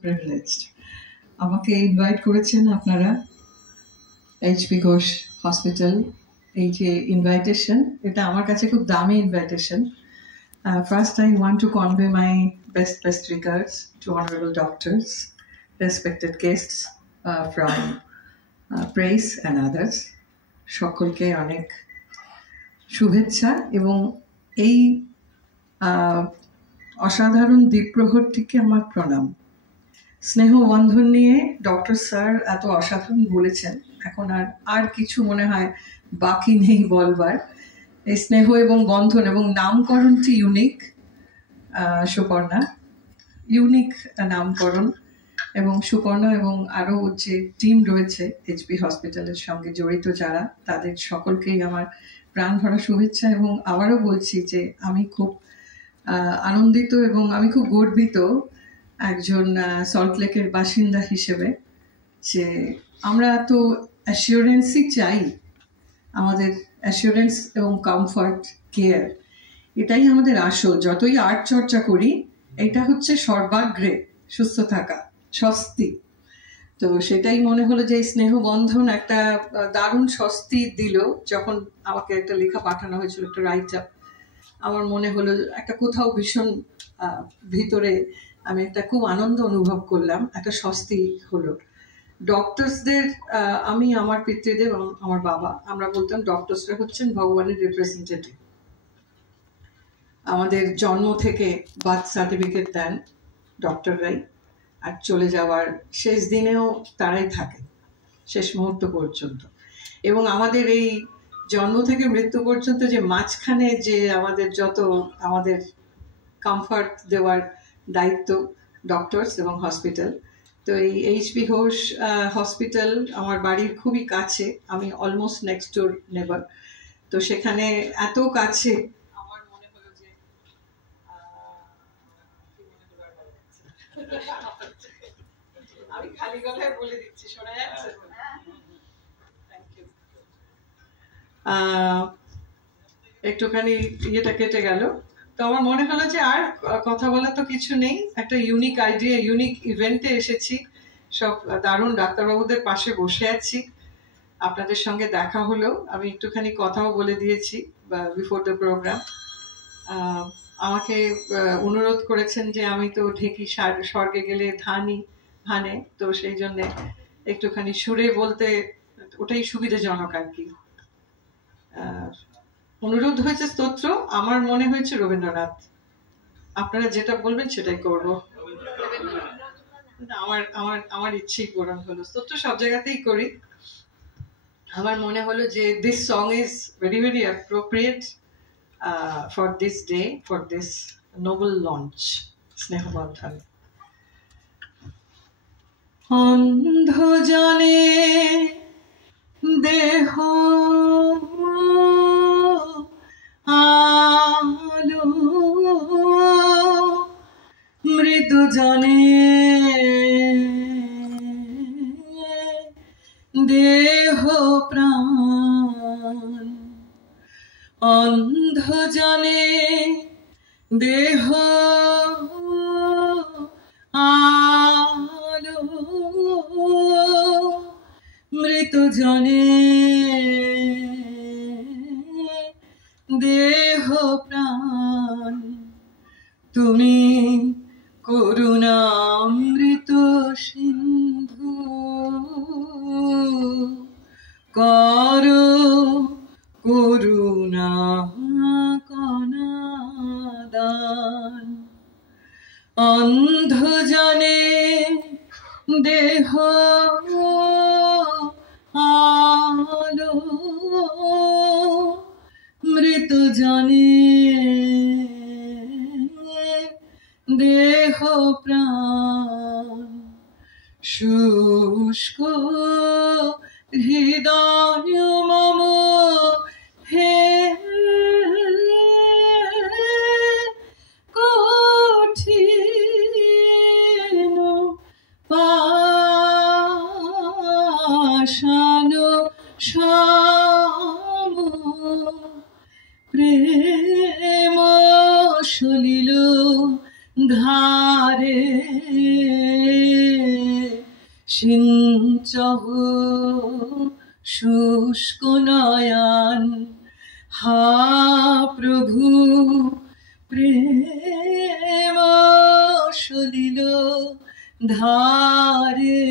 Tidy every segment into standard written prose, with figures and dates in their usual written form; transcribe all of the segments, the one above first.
Privileged আমাকে invite করেছেন আপনারা এইচপি ঘোষ হসপিটাল। এই যে ইনভাইটেশন, এটা আমার কাছে খুব দামি invitation. First, I want to convey my best regards to honorable doctors, respected guests from Praise and others. সকলকে অনেক শুভেচ্ছা এবং এই অসাধারণ দ্বীপ্রহরটিকে আমার প্রণাম। স্নেহ বন্ধন নিয়ে ডক্টর স্যার এত অসাধারণ বলেছেন, এখন আর কিছু মনে হয় বাকি নেই বলবার। এই স্নেহ এবং বন্ধন এবং নামকরণটি ইউনিক, সুপর্ণা ইউনিক নামকরণ, এবং সুপর্ণা এবং আরও যে টিম রয়েছে এইচপি হসপিটালের সঙ্গে জড়িত যারা, তাদের সকলকেই আমার প্রাণ ভরা শুভেচ্ছা। এবং আবারও বলছি যে আমি খুব আনন্দিত এবং আমি খুব গর্বিত একজন সল্টলেকের বাসিন্দা হিসেবে, যে আমরা তো অ্যাসিওরেন্সই চাই, আমাদের অ্যাসিওরেন্স এবং কমফর্ট কেয়ার এটাই আমাদের আসল। যতই আর্ট চর্চা করি, এটা হচ্ছে সর্বাগ্রে সুস্থ থাকা, স্বস্তি। তো সেটাই মনে হলো যে স্নেহ বন্ধন একটা দারুণ স্বস্তি দিল। যখন আমাকে একটা লেখা পাঠানো হয়েছিল, একটা রাইট আপ, আমার মনে হলো একটা কোথাও ভীষণ ভিতরে আমি একটা খুব আনন্দ অনুভব করলাম, একটা স্বস্তি হলো। ডক্টরসদের আমি আমার পিতৃদেব এবং আমার বাবা, আমরা বলতাম ডক্টরসরা হচ্ছেন ভগবানের রিপ্রেজেন্টেটিভ। আমাদের জন্ম থেকে বার্থ সার্টিফিকেট দেন ডক্টররাই, আর চলে যাওয়ার শেষ দিনেও তারাই থাকে শেষ মুহূর্ত পর্যন্ত। এবং আমাদের এই জন্ম থেকে মৃত্যু পর্যন্ত যে মাঝখানে যে আমাদের কমফর্ট দেওয়ার দায়িত্ব ডক্টরস এবং হসপিটাল। তো এই এইচপি ঘোষ হসপিটাল আমার বাড়ির খুবই কাছে, আমি অলমোস্ট নেক্সট ডোর নেবার। তো সেখানে এত কাছে আমার মনে হলো যে আমি খালি গলায় বলে দিচ্ছি, শোনা যাচ্ছে? একটুখানি ইয়েটা কেটে গেল। তো আমার মনে হলো যে আর কথা বলার তো কিছু নেই, একটা ইউনিক আইডিয়া, ইউনিক ইভেন্টে এসেছি, সব দারুণ ডাক্তারবাবুদের পাশে বসে আছি, আপনাদের সঙ্গে দেখা হলো। আমি একটুখানি কথাও বলে দিয়েছি বিফোর দ্য প্রোগ্রাম। আমাকে অনুরোধ করেছেন যে আমি তো ঢেকি স্বর্গে গেলে ভানে, তো সেই জন্যে একটুখানি সুরে বলতে ওটাই সুবিধাজনক আর কি। অনুরোধ হয়েছে স্তোত্র, আমার মনে হয়েছে রবীন্দ্রনাথ। আপনারা যেটা বলবেন সেটাই করব। আমার ইচ্ছেই পূরণ হলো, স্তোত্র সব জায়গাতেই করি। আমার মনে হলো যে this song is very very appropriate for this day, for this novel launch Snehabandhan. অন্ধ জনে দেহ আলো, মৃদু জনে দেহ প্রাণ, অন্ধ জনে দেহ আলো, মৃত জনে দেহ প্রাণ। তুমি করুণামৃত সিন্ধু, করো করুণা কণাদান। অন্ধ জনে দেহ আলো, মৃত জনে দেহ প্রাণ। শুষ্ক হৃদয় মম হে কঠিন পাষাণ শ্যাম, প্রেম সলিল ধারে সিঞ্চহ শুষ্ক নয়ন, হা প্রভু প্রেম সলিল ধারে,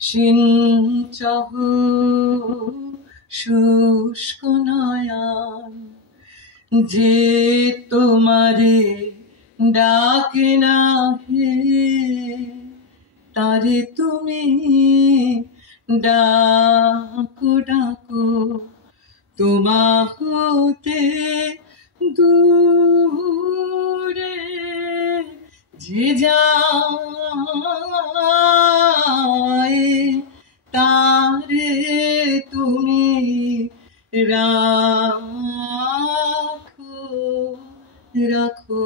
সিঞ্চহ শুষ্ক নয়ন। যে তোমারে ডাকে না হে, তারে তুমি ডাকো ডাকো, তোমা হতে দূরে যে যায়, তারে তুমি রাখো রাখো।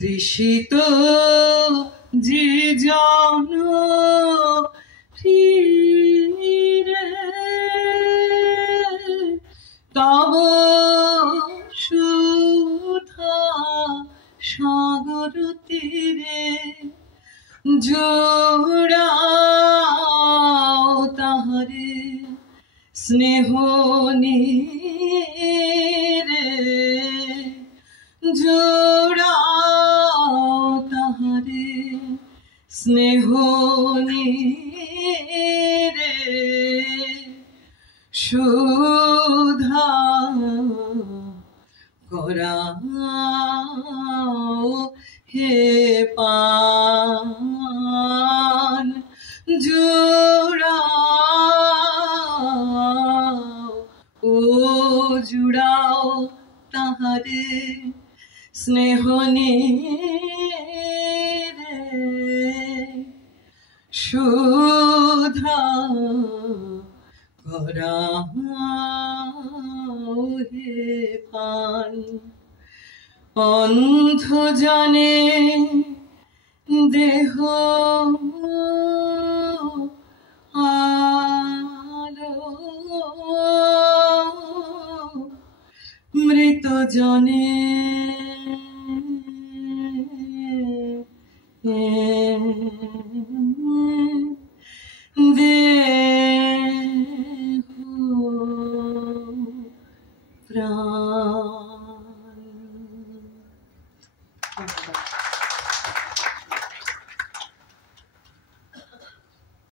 তৃষিত যে জন ফিরে, তব সুধা সাগর তীরে, জোড়াও তাহারে স্নেহ নীরে, জোড়াও তাহারে স্নেহ নীরে, সুধা করাও হে পান, জুড়াও ও জুড়াও তাহারে স্নেহ নীরে, সুধা করাও হে পান। অন্ধ জনে দেহ আলো, মৃত জনে